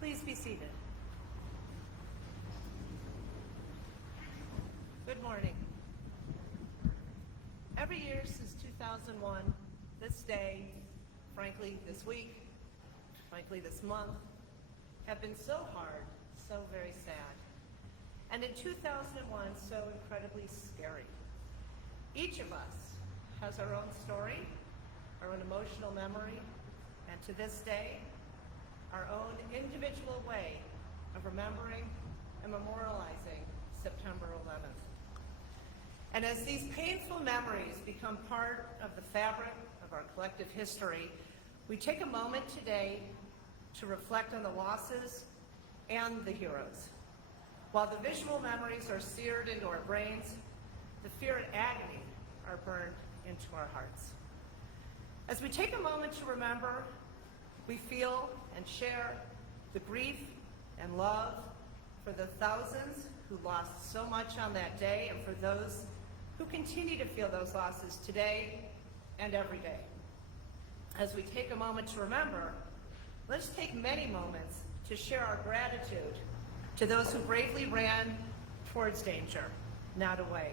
Please be seated. Good morning. Every year since 2001, this day, frankly this week, frankly this month, have been so hard, so very sad. And in 2001, so incredibly scary. Each of us has our own story, our own emotional memory, and to this day, our own individual way of remembering and memorializing September 11th. And as these painful memories become part of the fabric of our collective history, we take a moment today to reflect on the losses and the heroes. While the visual memories are seared into our brains, the fear and agony are burned into our hearts. As we take a moment to remember, we feel and share the grief and love for the thousands who lost so much on that day and for those who continue to feel those losses today and every day. As we take a moment to remember, let's take many moments to share our gratitude to those who bravely ran towards danger, not away,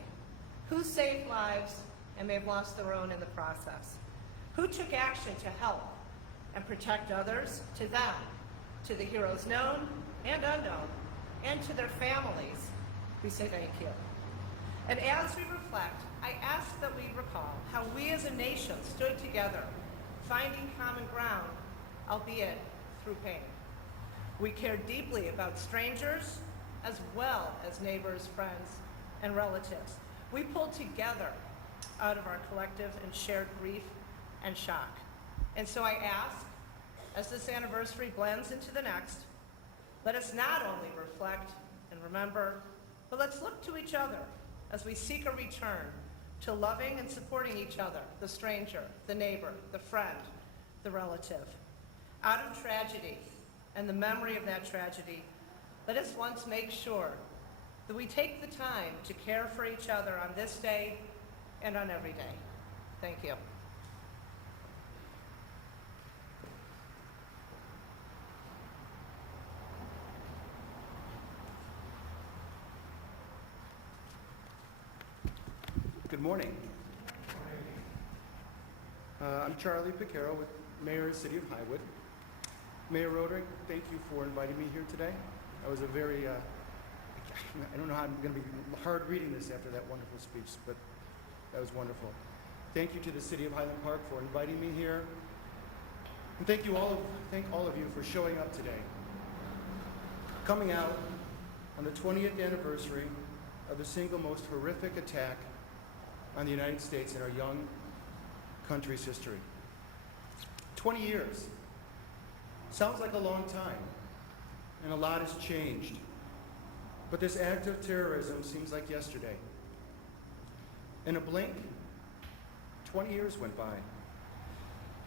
who saved lives and may have lost their own in the process, who took action to help and protect others. To them, to the heroes known and unknown, and to their families, we say thank you. And as we reflect, I ask that we recall how we as a nation stood together, finding common ground, albeit through pain. We cared deeply about strangers as well as neighbors, friends, and relatives. We pulled together out of our collective and shared grief and shock. And so I ask, as this anniversary blends into the next, let us not only reflect and remember, but let's look to each other as we seek a return to loving and supporting each other, the stranger, the neighbor, the friend, the relative. Out of tragedy and the memory of that tragedy, let us once make sure that we take the time to care for each other on this day and on every day. Thank you. Good morning. I'm Charlie Pecardo with Mayor of the City of Highland. Mayor Rotering, thank you for inviting me here today. That was a very, I don't know how I'm going to be hard reading this after that wonderful speech, but that was wonderful. Thank you to the City of Highland Park for inviting me here. And thank all of you for showing up today. Coming out on the 20th anniversary of the single most horrific attack on the United States in our young country's history. 20 years. Sounds like a long time, and a lot has changed. But this act of terrorism seems like yesterday. In a blink, 20 years went by.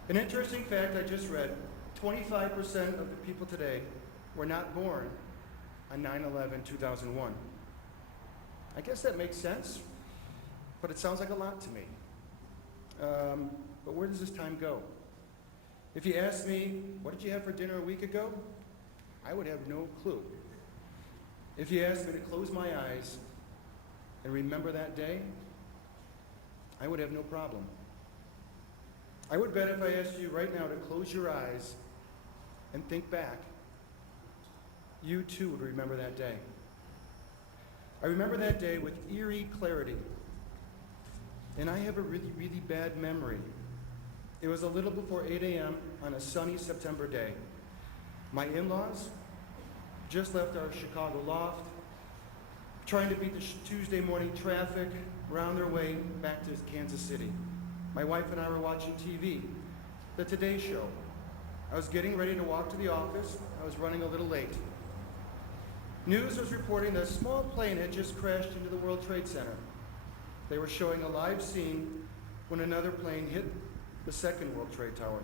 An interesting fact I just read, 25% of the people today were not born on 9/11/2001. I guess that makes sense, but it sounds like a lot to me. But where does this time go? If you asked me, what did you have for dinner a week ago? I would have no clue. If you asked me to close my eyes and remember that day, I would have no problem. I would bet if I asked you right now to close your eyes and think back, you too would remember that day. I remember that day with eerie clarity. And I have a really, really bad memory. It was a little before 8 a.m. on a sunny September day. My in-laws just left our Chicago loft, trying to beat the Tuesday morning traffic, round their way back to Kansas City. My wife and I were watching TV, the Today Show. I was getting ready to walk to the office. I was running a little late. News was reporting that a small plane had just crashed into the World Trade Center. They were showing a live scene when another plane hit the second World Trade Tower.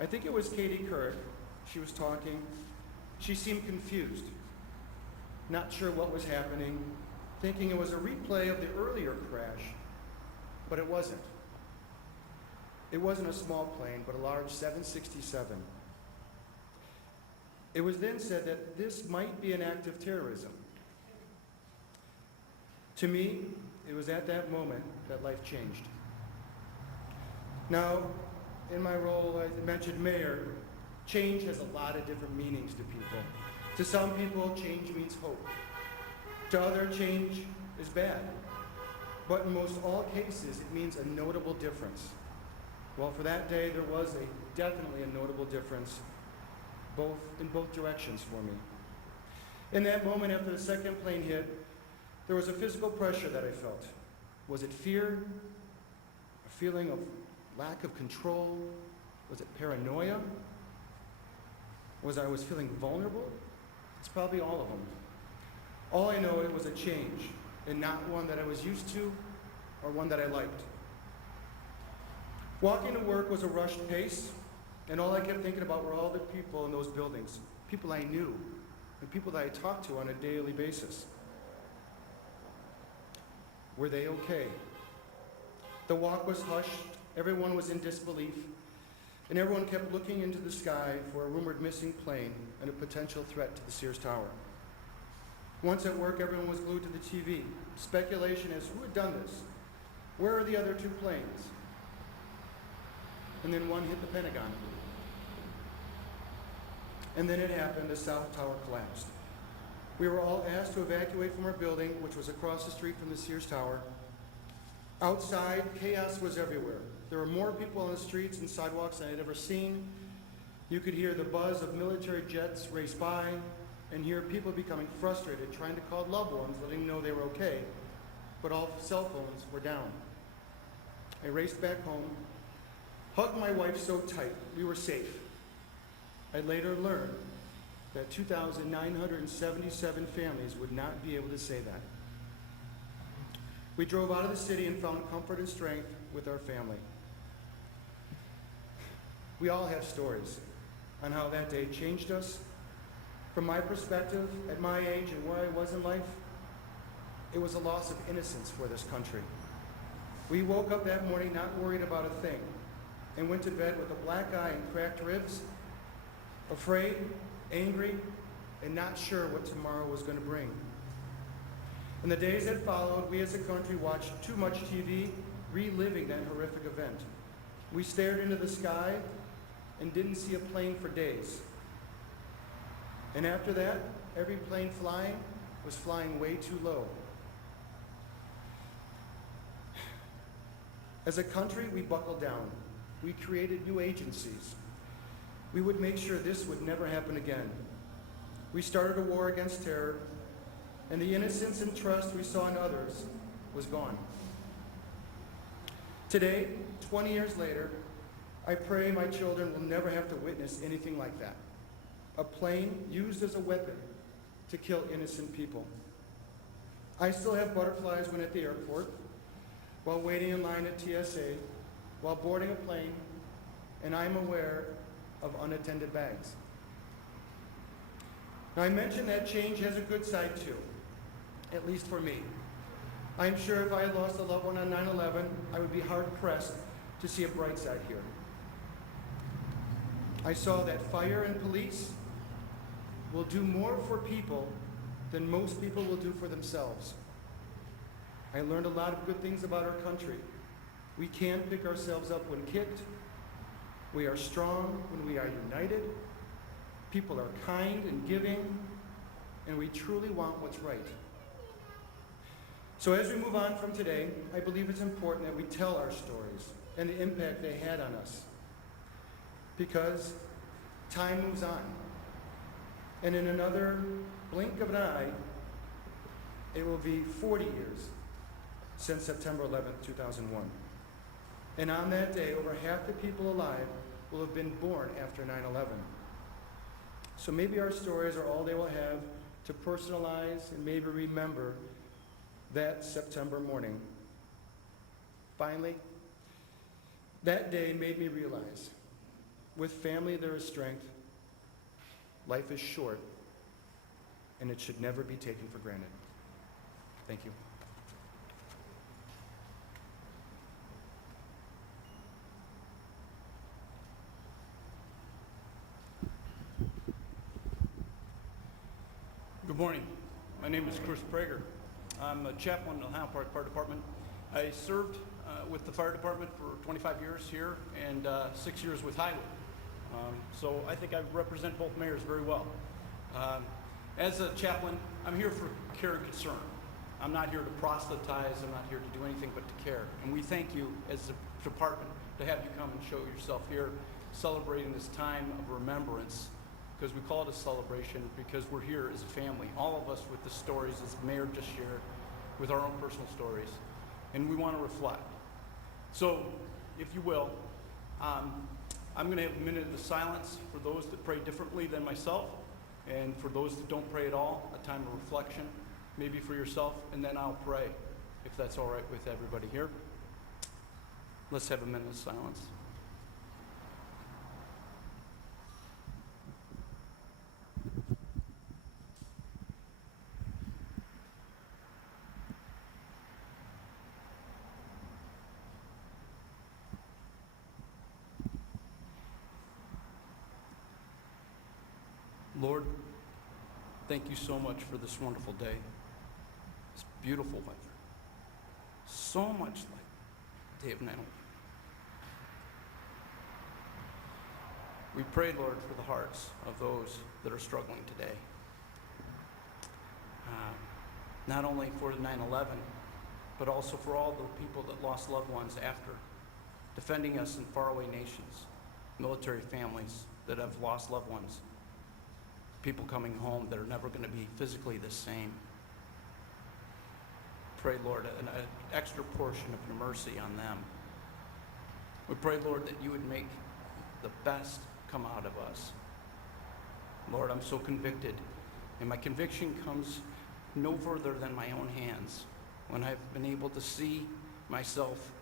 I think it was Katie Couric. She was talking. She seemed confused, not sure what was happening, thinking it was a replay of the earlier crash, but it wasn't. It wasn't a small plane, but a large 767. It was then said that this might be an act of terrorism. To me, it was at that moment that life changed. Now, in my role, as I mentioned, mayor, change has a lot of different meanings to people. To some people, change means hope. To others, change is bad. But in most all cases, it means a notable difference. Well, for that day, there was definitely a notable difference in both directions for me. In that moment, after the second plane hit, there was a physical pressure that I felt. Was it fear? A feeling of lack of control? Was it paranoia? Was I feeling vulnerable? It's probably all of them. All I know, it was a change, and not one that I was used to or one that I liked. Walking to work was a rushed pace, and all I kept thinking about were all the people in those buildings, people I knew, and people that I talked to on a daily basis. Were they okay? The walk was hushed, everyone was in disbelief, and everyone kept looking into the sky for a rumored missing plane and a potential threat to the Sears Tower. Once at work, everyone was glued to the TV. Speculation as who had done this? Where are the other two planes? And then one hit the Pentagon. And then it happened, the South Tower collapsed. We were all asked to evacuate from our building, which was across the street from the Sears Tower. Outside, chaos was everywhere. There were more people on the streets and sidewalks than I'd ever seen. You could hear the buzz of military jets race by and hear people becoming frustrated, trying to call loved ones, letting them know they were okay, but all cell phones were down. I raced back home, hugged my wife so tight, we were safe. I later learned that 2,977 families would not be able to say that. We drove out of the city and found comfort and strength with our family. We all have stories on how that day changed us. From my perspective, at my age and where I was in life, it was a loss of innocence for this country. We woke up that morning not worried about a thing and went to bed with a black eye and cracked ribs, afraid, angry, and not sure what tomorrow was going to bring. In the days that followed, we as a country watched too much TV, reliving that horrific event. We stared into the sky and didn't see a plane for days. And after that, every plane flying was flying way too low. As a country, we buckled down. We created new agencies. We would make sure this would never happen again. We started a war against terror, and the innocence and trust we saw in others was gone. Today, 20 years later, I pray my children will never have to witness anything like that. A plane used as a weapon to kill innocent people. I still have butterflies when at the airport, while waiting in line at TSA, while boarding a plane, and I'm aware of unattended bags. Now, I mentioned that change has a good side too, at least for me. I'm sure if I had lost a loved one on 9/11, I would be hard-pressed to see a bright side here. I saw that fire and police will do more for people than most people will do for themselves. I learned a lot of good things about our country. We can pick ourselves up when kicked. We are strong when we are united. People are kind and giving, and we truly want what's right. So as we move on from today, I believe it's important that we tell our stories and the impact they had on us, because time moves on. And in another blink of an eye, it will be 40 years since September 11th, 2001. And on that day, over half the people alive will have been born after 9/11. So maybe our stories are all they will have to personalize and maybe remember that September morning. Finally, that day made me realize, with family there is strength, life is short, and it should never be taken for granted. Thank you. Good morning. My name is Chris Prager. I'm a chaplain in the Highland Park Fire Department. I served with the fire department for 25 years here and 6 years with Highland. So I think I represent both mayors very well. As a chaplain, I'm here for care and concern. I'm not here to proselytize. I'm not here to do anything but to care. And we thank you as a department to have you come and show yourself here, celebrating this time of remembrance, because we call it a celebration because we're here as a family, all of us with the stories as the mayor just shared, with our own personal stories, and we want to reflect. So, if you will, I'm going to have a minute of silence for those that pray differently than myself, and for those that don't pray at all, a time of reflection, maybe for yourself, and then I'll pray, if that's all right with everybody here. Let's have a minute of silence. Lord, thank you so much for this wonderful day. It's beautiful weather. So much like day of Natalie. We pray, Lord, for the hearts of those that are struggling today. Not only for 9/11, but also for all the people that lost loved ones after, defending us in faraway nations, military families that have lost loved ones, people coming home that are never going to be physically the same. Pray, Lord, an extra portion of your mercy on them. We pray, Lord, that you would make the best come out of us. Lord, I'm so convicted, and my conviction comes no further than my own hands when I've been able to see myself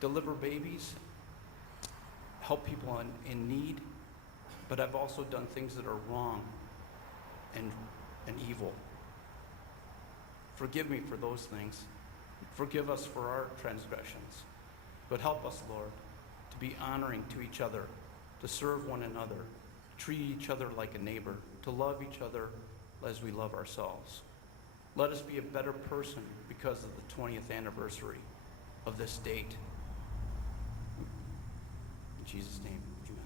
deliver babies, help people in need, but I've also done things that are wrong and evil. Forgive me for those things. Forgive us for our transgressions. But help us, Lord, to be honoring to each other, to serve one another, to treat each other like a neighbor, to love each other as we love ourselves. Let us be a better person because of the 20th anniversary of this date. In Jesus' name, amen.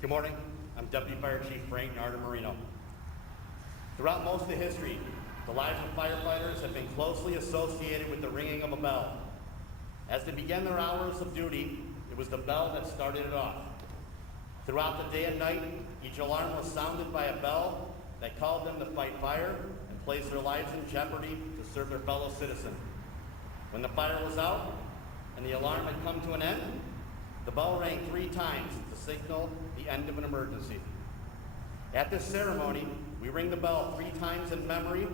Good morning. I'm Deputy Fire Chief Frank Narda Marino. Throughout most of the history, the lives of firefighters have been closely associated with the ringing of a bell. As they began their hours of duty, it was the bell that started it off. Throughout the day and night, each alarm was sounded by a bell that called them to fight fire and place their lives in jeopardy to serve their fellow citizen. When the fire was out and the alarm had come to an end, the bell rang 3 times to signal the end of an emergency. At this ceremony, we ring the bell 3 times in memory,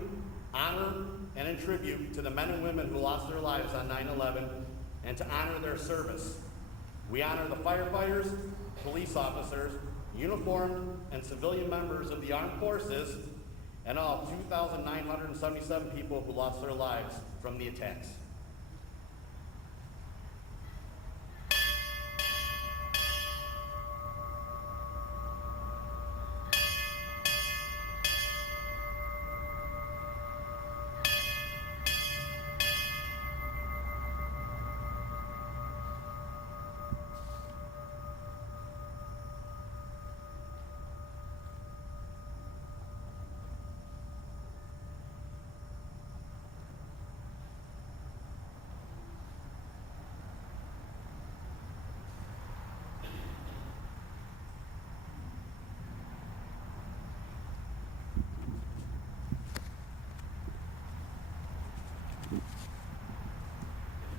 honor, and in tribute to the men and women who lost their lives on 9/11 and to honor their service. We honor the firefighters, police officers, uniformed and civilian members of the armed forces, and all 2,977 people who lost their lives from the attacks.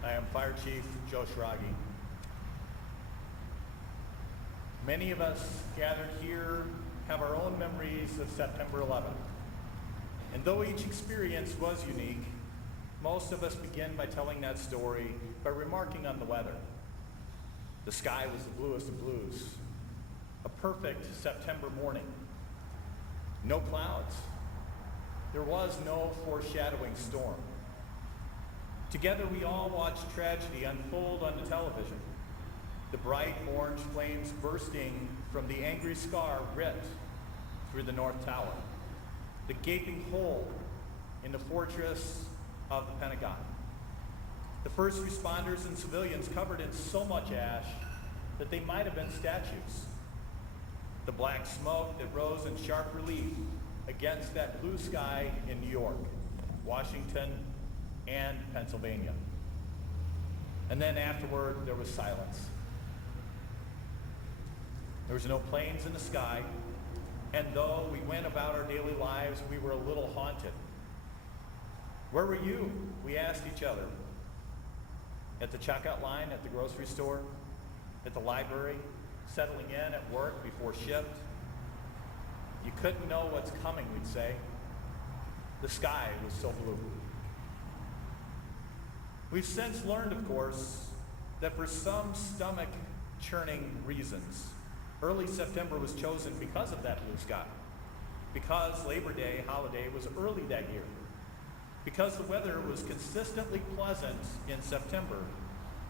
I am Fire Chief Joe Schrage. Many of us gathered here have our own memories of September 11th. And though each experience was unique, most of us begin by telling that story by remarking on the weather. The sky was the bluest of blues. A perfect September morning. No clouds. There was no foreshadowing storm. Together we all watched tragedy unfold on the television. The bright orange flames bursting from the angry scar ripped through the North Tower. The gaping hole in the fortress of the Pentagon. The first responders and civilians covered in so much ash that they might have been statues. The black smoke that rose in sharp relief against that blue sky in New York, Washington, and Pennsylvania. And then afterward, there was silence. There was no planes in the sky, and though we went about our daily lives, we were a little haunted. Where were you? We asked each other. At the checkout line at the grocery store, at the library, settling in at work before shift. You couldn't know what's coming, we'd say. The sky was so blue. We've since learned, of course, that for some stomach-churning reasons, early September was chosen because of that blue sky, because Labor Day holiday was early that year, because the weather was consistently pleasant in September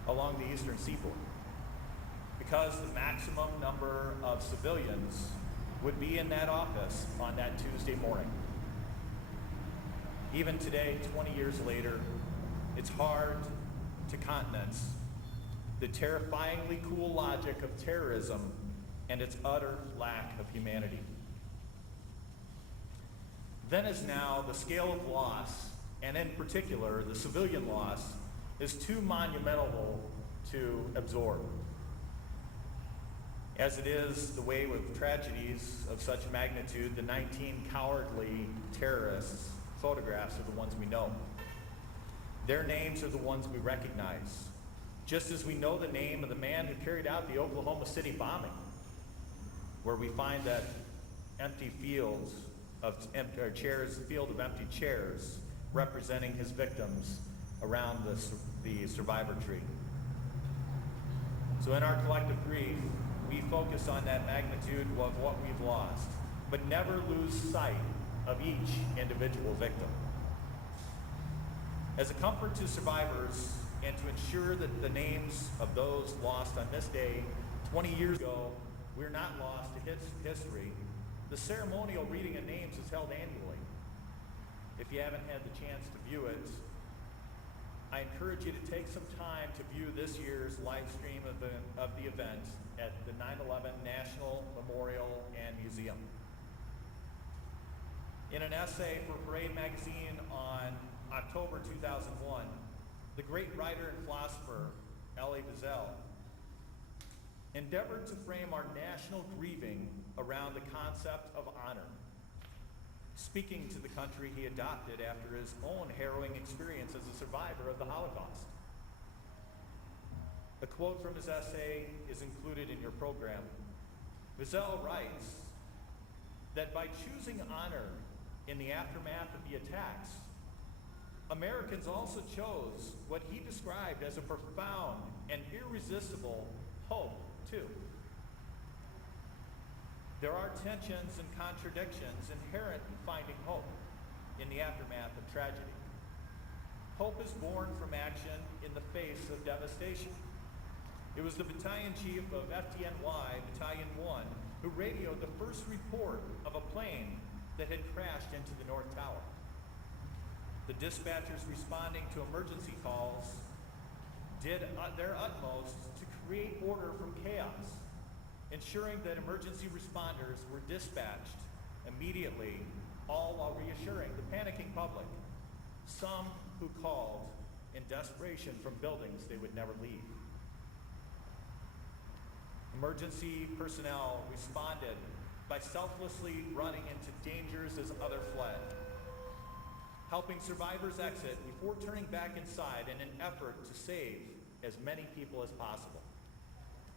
along the eastern seaboard, because the maximum number of civilians would be in that office on that Tuesday morning. Even today, 20 years later, it's hard to countenance the terrifyingly cool logic of terrorism and its utter lack of humanity. Then as now, the scale of loss, and in particular the civilian loss, is too monumental to absorb. As it is the way with tragedies of such magnitude, the 19 cowardly terrorists' photographs are the ones we know. Their names are the ones we recognize, just as we know the name of the man who carried out the Oklahoma City bombing, where we find that empty field of empty chairs representing his victims around the survivor tree. So in our collective grief, we focus on that magnitude of what we've lost, but never lose sight of each individual victim. As a comfort to survivors and to ensure that the names of those lost on this day 20 years ago, we're not lost to history, the ceremonial reading of names is held annually. If you haven't had the chance to view it, I encourage you to take some time to view this year's live stream of the event at the 9/11 National Memorial and Museum. In an essay for Parade magazine on October 2001, the great writer and philosopher Elie Wiesel endeavored to frame our national grieving around the concept of honor, speaking to the country he adopted after his own harrowing experience as a survivor of the Holocaust. A quote from his essay is included in your program. Wiesel writes that by choosing honor in the aftermath of the attacks, Americans also chose what he described as a profound and irresistible hope, too. There are tensions and contradictions inherent in finding hope in the aftermath of tragedy. Hope is born from action in the face of devastation. It was the battalion chief of FDNY, Battalion 1, who radioed the first report of a plane that had crashed into the North Tower. The dispatchers responding to emergency calls did their utmost to create order from chaos, ensuring that emergency responders were dispatched immediately, all while reassuring the panicking public, some who called in desperation from buildings they would never leave. Emergency personnel responded by selflessly running into dangers as others fled, helping survivors exit before turning back inside in an effort to save as many people as possible.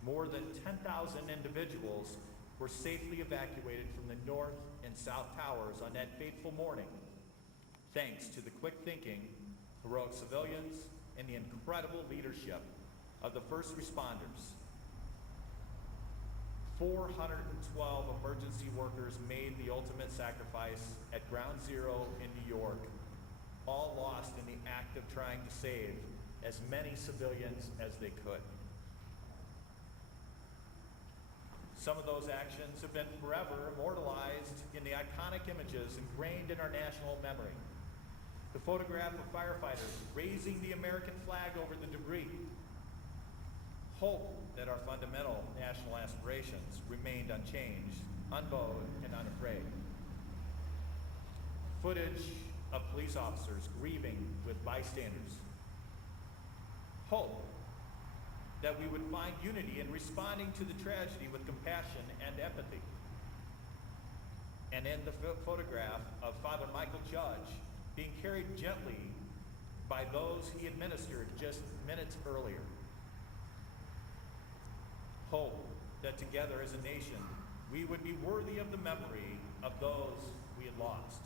More than 10,000 individuals were safely evacuated from the North and South Towers on that fateful morning, thanks to the quick thinking, heroic civilians, and the incredible leadership of the first responders. 412 emergency workers made the ultimate sacrifice at Ground Zero in New York, all lost in the act of trying to save as many civilians as they could. Some of those actions have been forever immortalized in the iconic images ingrained in our national memory. The photograph of firefighters raising the American flag over the debris. Hope that our fundamental national aspirations remained unchanged, unbowed, and unafraid. Footage of police officers grieving with bystanders. Hope that we would find unity in responding to the tragedy with compassion and empathy. And in the photograph of Father Michael Judge being carried gently by those he administered just minutes earlier. Hope that together as a nation, we would be worthy of the memory of those we had lost.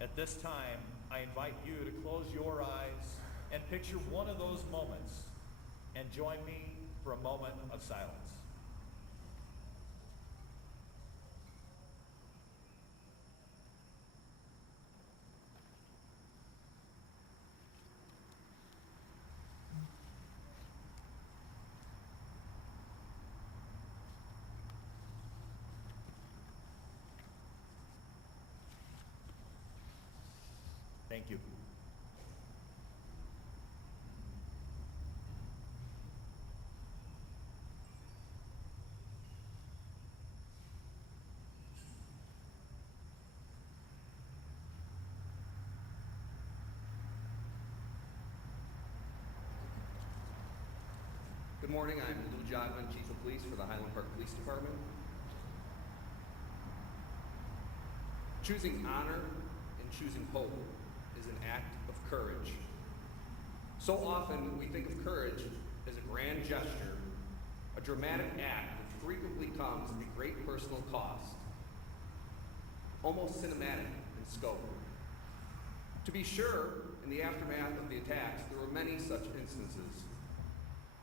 At this time, I invite you to close your eyes and picture one of those moments and join me for a moment of silence. Thank you. Good morning, I'm Lou Jogmen, Chief of Police for the Highland Park Police Department. Choosing honor and choosing hope is an act of courage. So often we think of courage as a grand gesture, a dramatic act that frequently comes at great personal cost, almost cinematic in scope. To be sure, in the aftermath of the attacks, there were many such instances.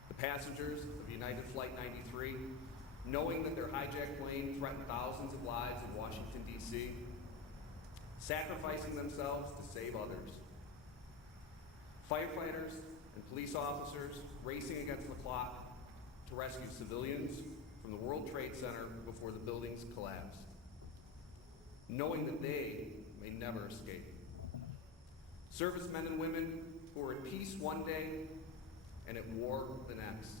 The passengers of United Flight 93, knowing that their hijacked plane threatened thousands of lives in Washington, D.C., sacrificing themselves to save others. Firefighters and police officers racing against the clock to rescue civilians from the World Trade Center before the buildings collapsed, knowing that they may never escape. Servicemen and women who are at peace one day and at war the next,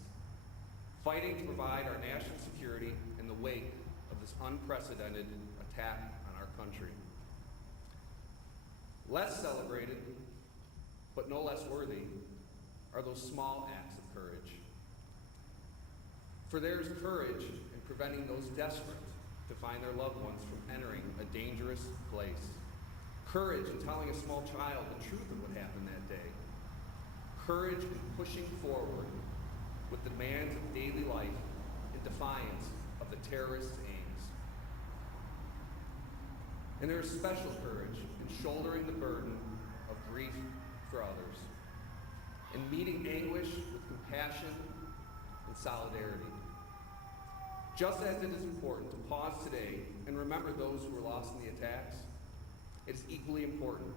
fighting to provide our national security in the wake of this unprecedented attack country. Less celebrated, but no less worthy, are those small acts of courage. For there's courage in preventing those desperate to find their loved ones from entering a dangerous place. Courage in telling a small child the truth of what happened that day. Courage in pushing forward with the demands of daily life in defiance of the terrorists' aims. And there is special courage in shouldering the burden of grief for others, in meeting anguish with compassion and solidarity. Just as it is important to pause today and remember those who were lost in the attacks, it is equally important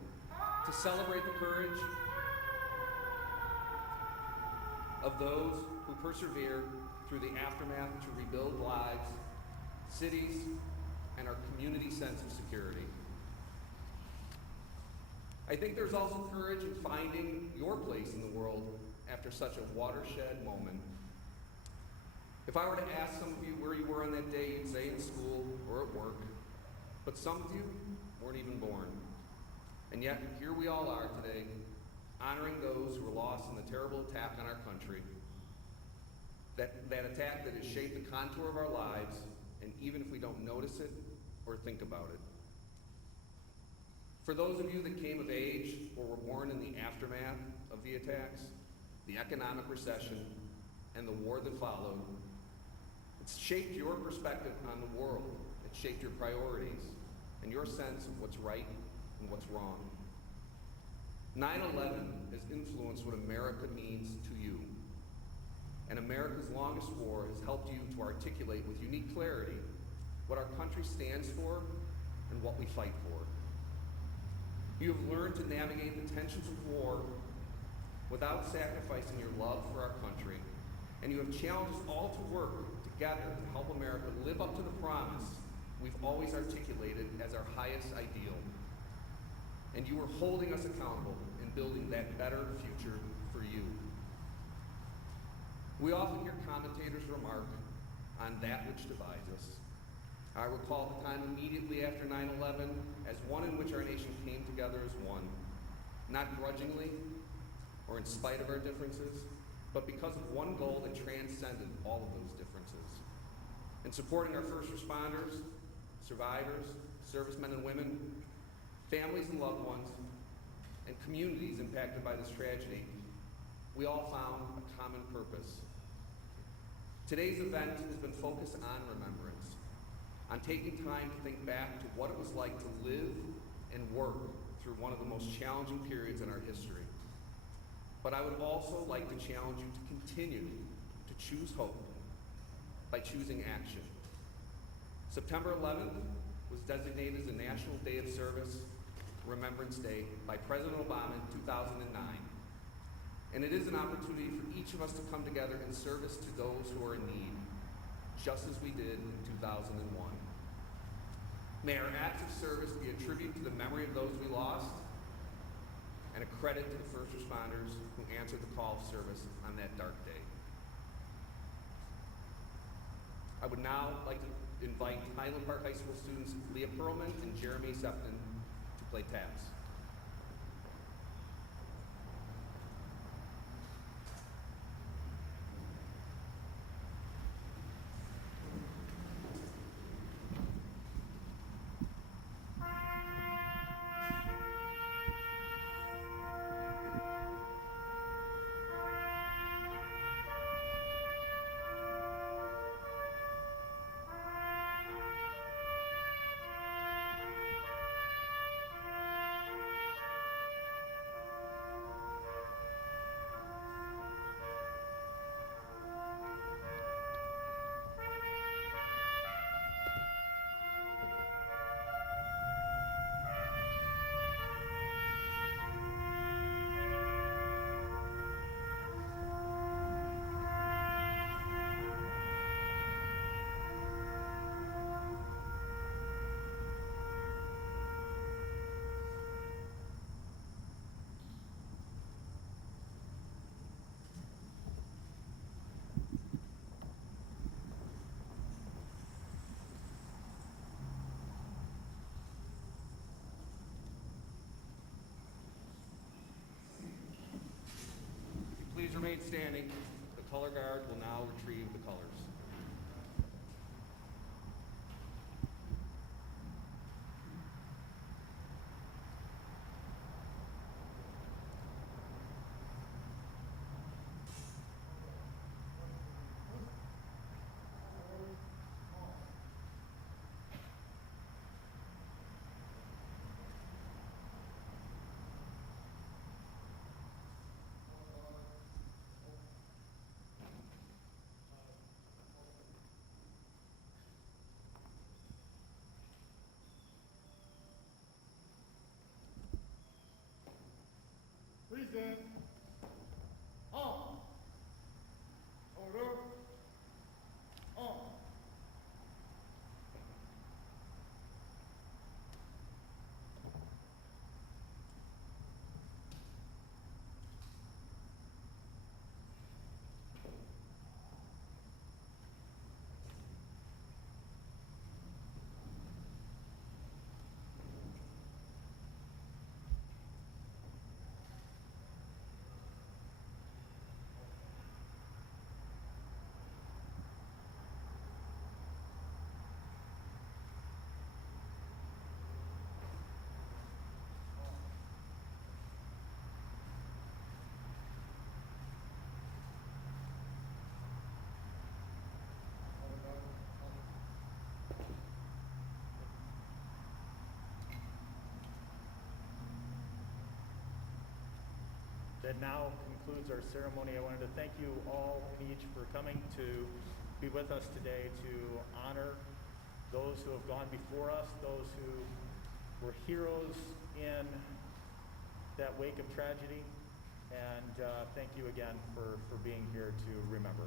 to celebrate the courage of those who persevere through the aftermath to rebuild lives, cities, and our community sense of security. I think there's also courage in finding your place in the world after such a watershed moment. If I were to ask some of you where you were on that day, you'd say in school or at work, but some of you weren't even born. And yet, here we all are today, honoring those who were lost in the terrible attack on our country, that attack that has shaped the contour of our lives, and even if we don't notice it or think about it. For those of you that came of age or were born in the aftermath of the attacks, the economic recession, and the war that followed, it's shaped your perspective on the world. It shaped your priorities and your sense of what's right and what's wrong. 9/11 has influenced what America means to you. And America's longest war has helped you to articulate with unique clarity what our country stands for and what we fight for. You have learned to navigate the tensions of war without sacrificing your love for our country, and you have challenged us all to work together to help America live up to the promise we've always articulated as our highest ideal. And you are holding us accountable in building that better future for you. We often hear commentators remark on that which divides us. I recall the time immediately after 9/11 as one in which our nation came together as one, not grudgingly or in spite of our differences, but because of one goal that transcended all of those differences. In supporting our first responders, survivors, servicemen and women, families and loved ones, and communities impacted by this tragedy, we all found a common purpose. Today's event has been focused on remembrance, on taking time to think back to what it was like to live and work through one of the most challenging periods in our history. But I would also like to challenge you to continue to choose hope by choosing action. September 11th was designated as a National Day of Service, Remembrance Day, by President Obama in 2009. And it is an opportunity for each of us to come together in service to those who are in need, just as we did in 2001. May our acts of service be a tribute to the memory of those we lost and a credit to the first responders who answered the call of service on that dark day. I would now like to invite Highland Park High School students Leah Perlman and Jeremy Septon to play taps. remain standing. The color guard will now retrieve the colors. Present. On. Order. On. That now concludes our ceremony. I wanted to thank you all and each for coming to be with us today to honor those who have gone before us, those who were heroes in that wake of tragedy. And thank you again for being here to remember.